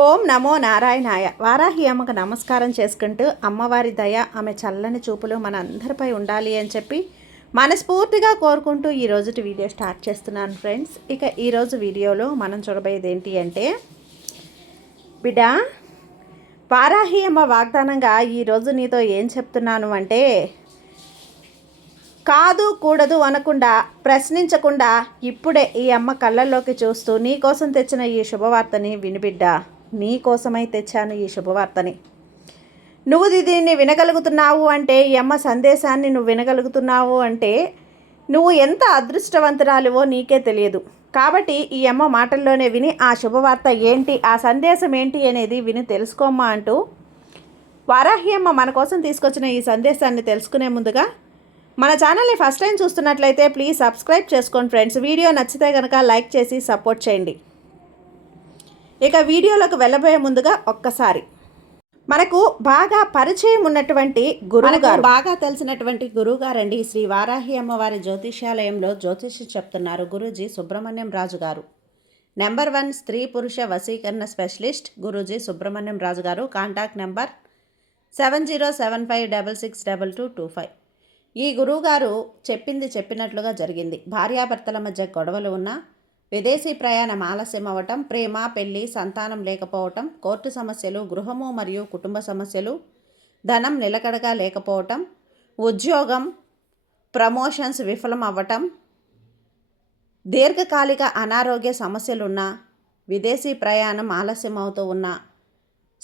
ఓం నమో నారాయణాయ. వారాహి అమ్మకు నమస్కారం చేసుకుంటూ అమ్మవారి దయ ఆమె చల్లని చూపులు మన అందరిపై ఉండాలి అని చెప్పి మనస్ఫూర్తిగా కోరుకుంటూ ఈరోజు వీడియో స్టార్ట్ చేస్తున్నాను ఫ్రెండ్స్. ఇక ఈరోజు వీడియోలో మనం చూడబోయేది ఏంటి అంటే, బిడ్డ, వారాహి అమ్మ వాగ్దానంగా ఈరోజు నీతో ఏం చెప్తున్నాను అంటే, కాదు కూడదు అనకుండా, ప్రశ్నించకుండా ఇప్పుడే ఈ అమ్మ కళ్ళల్లోకి చూస్తూ నీ కోసం తెచ్చిన ఈ శుభవార్తని వినిబిడ్డ. నీ కోసమై తెచ్చాను ఈ శుభవార్తని. నువ్వు దీన్ని వినగలుగుతున్నావు అంటే, ఈ అమ్మ సందేశాన్ని నువ్వు వినగలుగుతున్నావు అంటే నువ్వు ఎంత అదృష్టవంతురాలివో నీకే తెలియదు. కాబట్టి ఈ అమ్మ మాటల్లోనే విని ఆ శుభవార్త ఏంటి, ఆ సందేశం ఏంటి అనేది విని తెలుసుకోమ్మా అంటూ వారాహి అమ్మ మన కోసం తీసుకొచ్చిన ఈ సందేశాన్ని తెలుసుకునే ముందుగా మన ఛానల్ని ఫస్ట్ టైం చూస్తున్నట్లయితే ప్లీజ్ సబ్స్క్రైబ్ చేసుకోండి ఫ్రెండ్స్. వీడియో నచ్చితే కనుక లైక్ చేసి సపోర్ట్ చేయండి. ఇక వీడియోలోకి వెళ్ళబోయే ముందుగా ఒక్కసారి మనకు బాగా పరిచయం ఉన్నటువంటి గురువుగారు, బాగా తెలిసినటువంటి గురువుగారండి శ్రీ వారాహి అమ్మవారి జ్యోతిష్యాలయంలో జ్యోతిష్యం చెప్తున్నారు గురూజీ సుబ్రహ్మణ్యం రాజు గారు. నెంబర్ 1 స్త్రీ పురుష వశీకరణ స్పెషలిస్ట్ గురూజీ సుబ్రహ్మణ్యం రాజు గారు. Contact number 7075662225. ఈ గురువుగారు చెప్పింది చెప్పినట్లుగా జరిగింది. భార్యాభర్తల మధ్య గొడవలు ఉన్నా, విదేశీ ప్రయాణం ఆలస్యం అవ్వటం, ప్రేమ పెళ్లి సంతానం లేకపోవటం, కోర్టు సమస్యలు, గృహము మరియు కుటుంబ సమస్యలు, ధనం నిలకడగా లేకపోవటం, ఉద్యోగం ప్రమోషన్స్ విఫలం అవ్వటం, దీర్ఘకాలిక అనారోగ్య సమస్యలున్నా, విదేశీ ప్రయాణం ఆలస్యం అవుతూ ఉన్నా,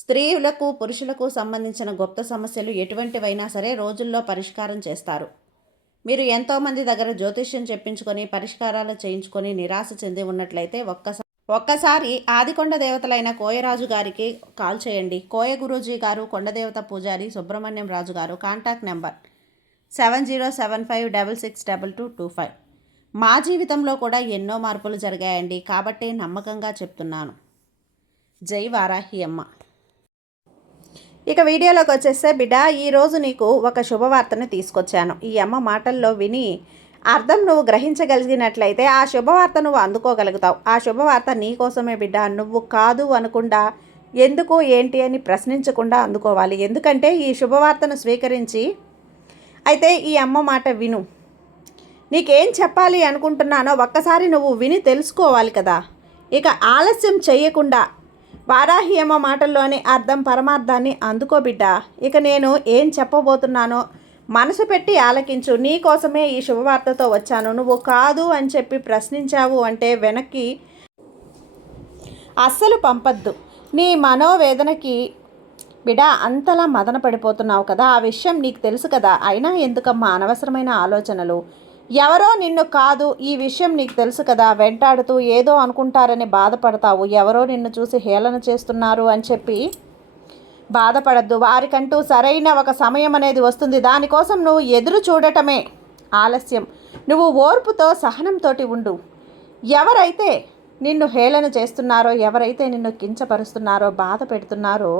స్త్రీలకు పురుషులకు సంబంధించిన గుప్త సమస్యలు ఎటువంటివైనా సరే రోజుల్లో పరిష్కారం చేస్తారు. మీరు ఎంతోమంది దగ్గర జ్యోతిష్యం చెప్పించుకొని పరిష్కారాలు చేయించుకొని నిరాశ చెంది ఉన్నట్లయితే ఒక్కసారి ఆదికొండ దేవతలైన కోయరాజు గారికి కాల్ చేయండి. కోయ గురూజీ గారు, కొండదేవత పూజారి సుబ్రహ్మణ్యం రాజు గారు. Contact number 7075662225. మా జీవితంలో కూడా ఎన్నో మార్పులు జరిగాయండి, కాబట్టి నమ్మకంగా చెప్తున్నాను. జై వారాహి అమ్మ. ఇక వీడియోలోకి వచ్చేస్తే, బిడ్డ, ఈరోజు నీకు ఒక శుభవార్తను తీసుకొచ్చాను. ఈ అమ్మ మాటల్లో విని అర్థం నువ్వు గ్రహించగలిగినట్లయితే ఆ శుభవార్త నువ్వు అందుకోగలుగుతావు. ఆ శుభవార్త నీ కోసమే బిడ్డ. నువ్వు కాదు అనకుండా, ఎందుకు ఏంటి అని ప్రశ్నించకుండా అందుకోవాలి. ఎందుకంటే ఈ శుభవార్తను స్వీకరించి అయితే ఈ అమ్మ మాట విను. నీకేం చెప్పాలి అనుకుంటున్నానో ఒక్కసారి నువ్వు విని తెలుసుకోవాలి కదా. ఇక ఆలస్యం చేయకుండా వారాహి అమ్మ మాటల్లోని అర్థం పరమార్థాన్ని అందుకో బిడ్డ. ఇక నేను ఏం చెప్పబోతున్నానో మనసు పెట్టి ఆలకించు. నీ కోసమే ఈ శుభవార్తతో వచ్చాను. నువ్వు కాదు అని చెప్పి ప్రశ్నించావు అంటే వెనక్కి అస్సలు పంపద్దు. నీ మనోవేదనకి బిడ్డ అంతలా మదన పడిపోతున్నావు కదా, ఆ విషయం నీకు తెలుసు కదా. అయినా ఎందుకమ్మా అనవసరమైన ఆలోచనలు? ఎవరో నిన్ను కాదు, ఈ విషయం నీకు తెలుసు కదా. వెంటాడుతూ ఏదో అనుకుంటారని బాధపడతావు. ఎవరో నిన్ను చూసి హేళన చేస్తున్నారు అని చెప్పి బాధపడద్దు. వారికంటూ సరైన ఒక సమయం అనేది వస్తుంది. దానికోసం నువ్వు ఎదురు చూడటమే ఆలస్యం. నువ్వు ఓర్పుతో సహనంతో ఉండు. ఎవరైతే నిన్ను హేళన చేస్తున్నారో, ఎవరైతే నిన్ను కించపరుస్తున్నారో, బాధ పెడుతున్నారో,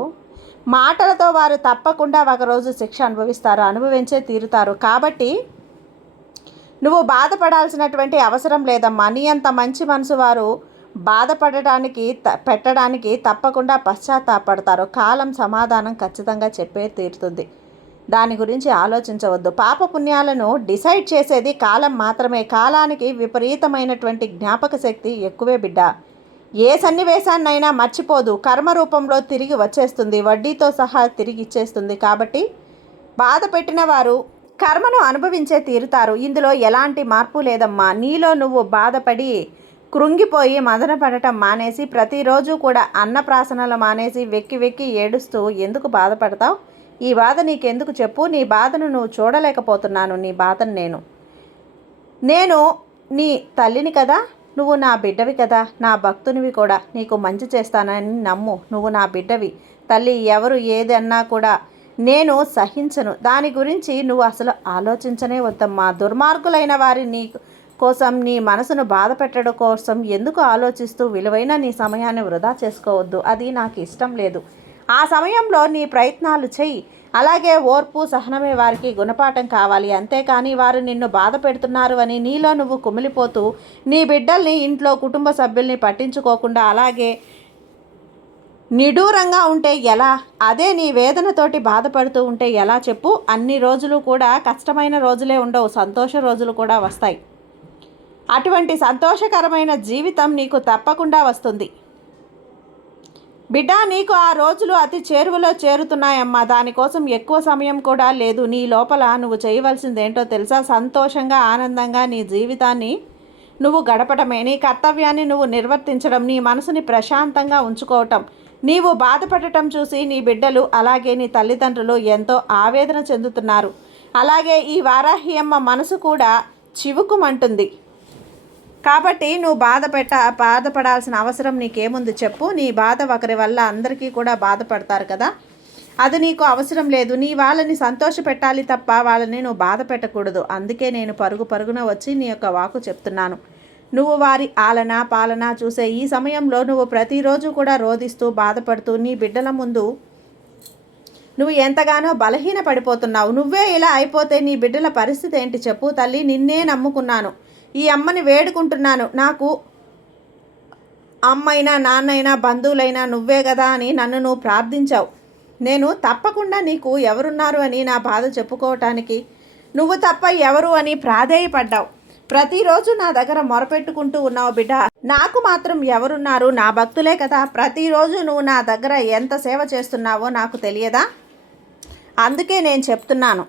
మాటలతో వారు తప్పకుండా ఒకరోజు శిక్ష అనుభవిస్తారు, అనుభవించే తీరుతారు. కాబట్టి నువ్వు బాధపడాల్సినటువంటి అవసరం లేదమ్మా. నీ అంత మంచి మనసు వారు బాధపడటానికి పెట్టడానికి తప్పకుండా పశ్చాత్తాపడతారు. కాలం సమాధానం ఖచ్చితంగా చెప్పే తీరుతుంది. దాని గురించి ఆలోచించవద్దు. పాప పుణ్యాలను డిసైడ్ చేసేది కాలం మాత్రమే. కాలానికి విపరీతమైనటువంటి జ్ఞాపక శక్తి ఎక్కువే బిడ్డ. ఏ సన్నివేశాన్నైనా మర్చిపోదు. కర్మ రూపంలో తిరిగి వచ్చేస్తుంది, వడ్డీతో సహా తిరిగి ఇచ్చేస్తుంది. కాబట్టి బాధ పెట్టిన వారు కర్మను అనుభవించే తీరుతారు. ఇందులో ఎలాంటి మార్పు లేదమ్మా. నీలో నువ్వు బాధపడి కృంగిపోయి మదన పడటం మానేసి, ప్రతిరోజు కూడా అన్నప్రాసనలు మానేసి వెక్కి వెక్కి ఏడుస్తూ ఎందుకు బాధపడతావు? ఈ బాధ నీకెందుకు చెప్పు? నీ బాధను నువ్వు చూడలేకపోతున్నాను. నీ బాధను నేను నీ తల్లిని కదా, నువ్వు నా బిడ్డవి కదా, నా భక్తునివి కూడా. నీకు మంచి చేస్తానని నమ్ము. నువ్వు నా బిడ్డవి తల్లి. ఎవరు ఏది అన్నా కూడా నేను సహించను. దాని గురించి నువ్వు అసలు ఆలోచించనే వద్దమ్మా. దుర్మార్గులైన వారి నీ కోసం, నీ మనసును బాధ పెట్టడం కోసం ఎందుకు ఆలోచిస్తూ విలువైన నీ సమయాన్ని వృధా చేసుకోవద్దు. అది నాకు ఇష్టం లేదు. ఆ సమయంలో నీ ప్రయత్నాలు చెయ్యి. అలాగే ఓర్పు సహనమే వారికి గుణపాఠం కావాలి. అంతేకాని వారు నిన్ను బాధ పెడుతున్నారు అని నీలో నువ్వు కుమిలిపోతూ నీ బిడ్డల్ని, ఇంట్లో కుటుంబ సభ్యుల్ని పట్టించుకోకుండా అలాగే నిడూరంగా ఉంటే ఎలా? అదే నీ వేదనతోటి బాధపడుతూ ఉంటే ఎలా చెప్పు? అన్ని రోజులు కూడా కష్టమైన రోజులే ఉండవు, సంతోష రోజులు కూడా వస్తాయి. అటువంటి సంతోషకరమైన జీవితం నీకు తప్పకుండా వస్తుంది బిడ్డ. నీకు ఆ రోజులు అతి చేరువలో చేరుతున్నాయమ్మా. దానికోసం ఎక్కువ సమయం కూడా లేదు. నీ లోపల నువ్వు చేయవలసింది ఏంటో తెలుసా? సంతోషంగా ఆనందంగా నీ జీవితాన్ని నువ్వు గడపడమే. నీ కర్తవ్యాన్ని నువ్వు నిర్వర్తించడం, నీ మనసుని ప్రశాంతంగా ఉంచుకోవటం. నీవు బాధపడటం చూసి నీ బిడ్డలు అలాగే నీ తల్లిదండ్రులు ఎంతో ఆవేదన చెందుతున్నారు. అలాగే ఈ వారాహి అమ్మ మనసు కూడా చివుకుమంటుంది. కాబట్టి నువ్వు బాధపడాల్సిన అవసరం నీకేముంది చెప్పు? నీ బాధ ఒకరి వల్ల అందరికీ కూడా బాధపడతారు కదా, అది నీకు అవసరం లేదు. నీ వాళ్ళని సంతోషపెట్టాలి తప్ప వాళ్ళని నువ్వు బాధ పెట్టకూడదు. అందుకే నేను పరుగున వచ్చి నీ యొక్క వాకు చెప్తున్నాను. నువ్వు వారి ఆలన పాలన చూసే ఈ సమయంలో నువ్వు ప్రతిరోజు కూడా రోధిస్తూ బాధపడుతూ నీ బిడ్డల ముందు నువ్వు ఎంతగానో బలహీన పడిపోతున్నావు. నువ్వే ఇలా అయిపోతే నీ బిడ్డల పరిస్థితి ఏంటి చెప్పు? తల్లి, నిన్నే నమ్ముకున్నాను, ఈ అమ్మని వేడుకుంటున్నాను. నాకు అమ్మైనా నాన్నైనా బంధువులైనా నువ్వే కదా అని నన్ను నువ్వు ప్రార్థించావు. నేను తప్పకుండా నీకు ఎవరున్నారు అని నా బాధ చెప్పుకోవటానికి నువ్వు తప్ప ఎవరు అని ప్రాధేయపడ్డావు. ప్రతిరోజు నా దగ్గర మొరపెట్టుకుంటూ ఉన్నావు బిడ్డ. నాకు మాత్రం ఎవరున్నారు? నా భక్తులే కదా. ప్రతిరోజు నువ్వు నా దగ్గర ఎంత సేవ చేస్తున్నావో నాకు తెలియదా? అందుకే నేను చెప్తున్నాను,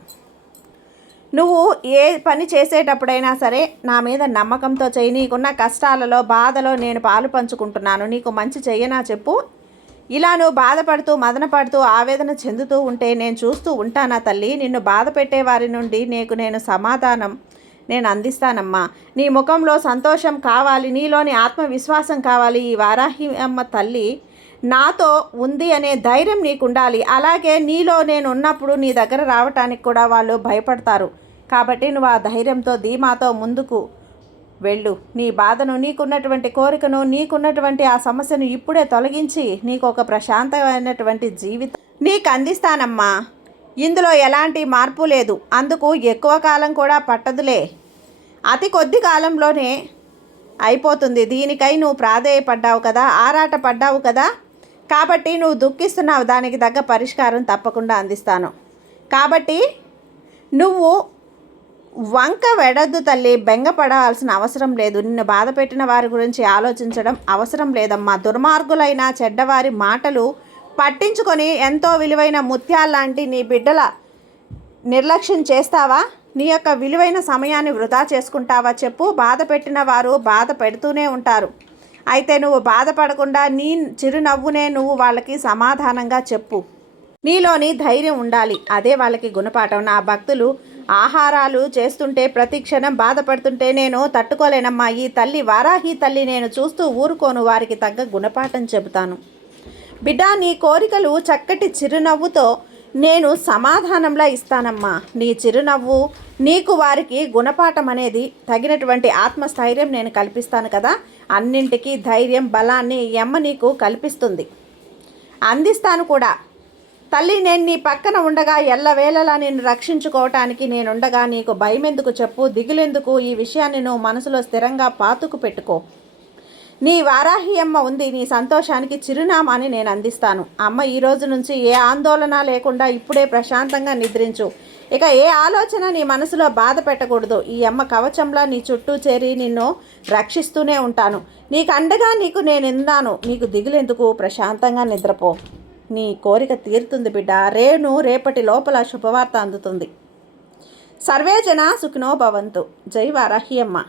నువ్వు ఏ పని చేసేటప్పుడైనా సరే నా మీద నమ్మకంతో చెయ్యి. నీకున్న కష్టాలలో బాధలో నేను పాలు పంచుకుంటున్నాను. నీకు మంచి చెయ్యనా చెప్పు? ఇలా నువ్వు బాధపడుతూ మదనపడుతూ ఆవేదన చెందుతూ ఉంటే నేను చూస్తూ ఉంటానా తల్లి? నిన్ను బాధ పెట్టే వారి నుండి నేను సమాధానం అందిస్తానమ్మా. నీ ముఖంలో సంతోషం కావాలి, నీలోని ఆత్మవిశ్వాసం కావాలి. ఈ వారాహి అమ్మ తల్లి నాతో ఉంది అనే ధైర్యం నీకు ఉండాలి. అలాగే నీలో నేను ఉన్నప్పుడు నీ దగ్గర రావటానికి కూడా వాళ్ళు భయపడతారు. కాబట్టి నువ్వు ఆ ధైర్యంతో ధీమాతో ముందుకు వెళ్ళు. నీ బాధను, నీకున్నటువంటి కోరికను, నీకున్నటువంటి ఆ సమస్యను ఇప్పుడే తొలగించి నీకు ఒక ప్రశాంతమైనటువంటి జీవితం నీకు అందిస్తానమ్మా. ఇందులో ఎలాంటి మార్పు లేదు. అందుకు ఎక్కువ కాలం కూడా పట్టదులే, అతి కొద్ది కాలంలోనే అయిపోతుంది. దీనికై నువ్వు ప్రాధేయపడ్డావు కదా, ఆరాట పడ్డావు కదా, కాబట్టి నువ్వు దుఃఖిస్తున్నావు. దానికి తగ్గ పరిష్కారం తప్పకుండా అందిస్తాను. కాబట్టి నువ్వు వంక వెడద్దు తల్లి, బెంగపడాల్సిన అవసరం లేదు. నిన్ను బాధ పెట్టిన వారి గురించి ఆలోచించడం అవసరం లేదమ్మా. దుర్మార్గులైన చెడ్డవారి మాటలు పట్టించుకొని ఎంతో విలువైన ముత్యాల్లాంటి నీ బిడ్డల నిర్లక్ష్యం చేస్తావా? నీ యొక్క విలువైన సమయాన్ని వృధా చేసుకుంటావా చెప్పు? బాధ పెట్టిన వారు బాధ పెడుతూనే ఉంటారు. అయితే నువ్వు బాధపడకుండా నీ చిరునవ్వునే నువ్వు వాళ్ళకి సమాధానంగా చెప్పు. నీలోని ధైర్యం ఉండాలి, అదే వాళ్ళకి గుణపాఠం. నా భక్తులు ఆహారాలు చేస్తుంటే ప్రతి క్షణం బాధపడుతుంటే నేను తట్టుకోలేనమ్మా. ఈ తల్లి వారాహి తల్లి నేను చూస్తూ ఊరుకోను. వారికి తగ్గ గుణపాఠం చెబుతాను. బిడ్డ, నీ కోరికలు చక్కటి చిరునవ్వుతో నేను సమాధానంలా ఇస్తానమ్మా. నీ చిరునవ్వు నీకు వారికి గుణపాఠం అనేది తగినటువంటి ఆత్మస్థైర్యం నేను కల్పిస్తాను కదా. అన్నింటికీ ధైర్యం బలాన్ని ఈ అమ్మ నీకు కల్పిస్తుంది, అందిస్తాను కూడా. తల్లి, నేను నీ పక్కన ఉండగా ఎల్లవేళలా నేను రక్షించుకోవటానికి నేనుండగా నీకు భయం ఎందుకు చెప్పు? దిగులెందుకు? ఈ విషయాన్ని నువ్వు మనసులో స్థిరంగా పాతుకు పెట్టుకో. నీ వారాహి అమ్మ ఉంది. నీ సంతోషానికి చిరునామాని నేను అందిస్తాను. అమ్మ ఈ రోజు నుంచి ఏ ఆందోళన లేకుండా ఇప్పుడే ప్రశాంతంగా నిద్రించు. ఇక ఏ ఆలోచన నీ మనసులో బాధ పెట్టకూడదు. ఈ అమ్మ కవచంలా నీ చుట్టూ చేరి నిన్ను రక్షిస్తూనే ఉంటాను. నీకు అండగా నేనున్నాను. నీకు దిగులెందుకు? ప్రశాంతంగా నిద్రపో. నీ కోరిక తీరుతుంది బిడ్డ. రేపటి లోపల శుభవార్త అందుతుంది. సర్వే జన సుఖినో భవంతు. జై వారాహి అమ్మ.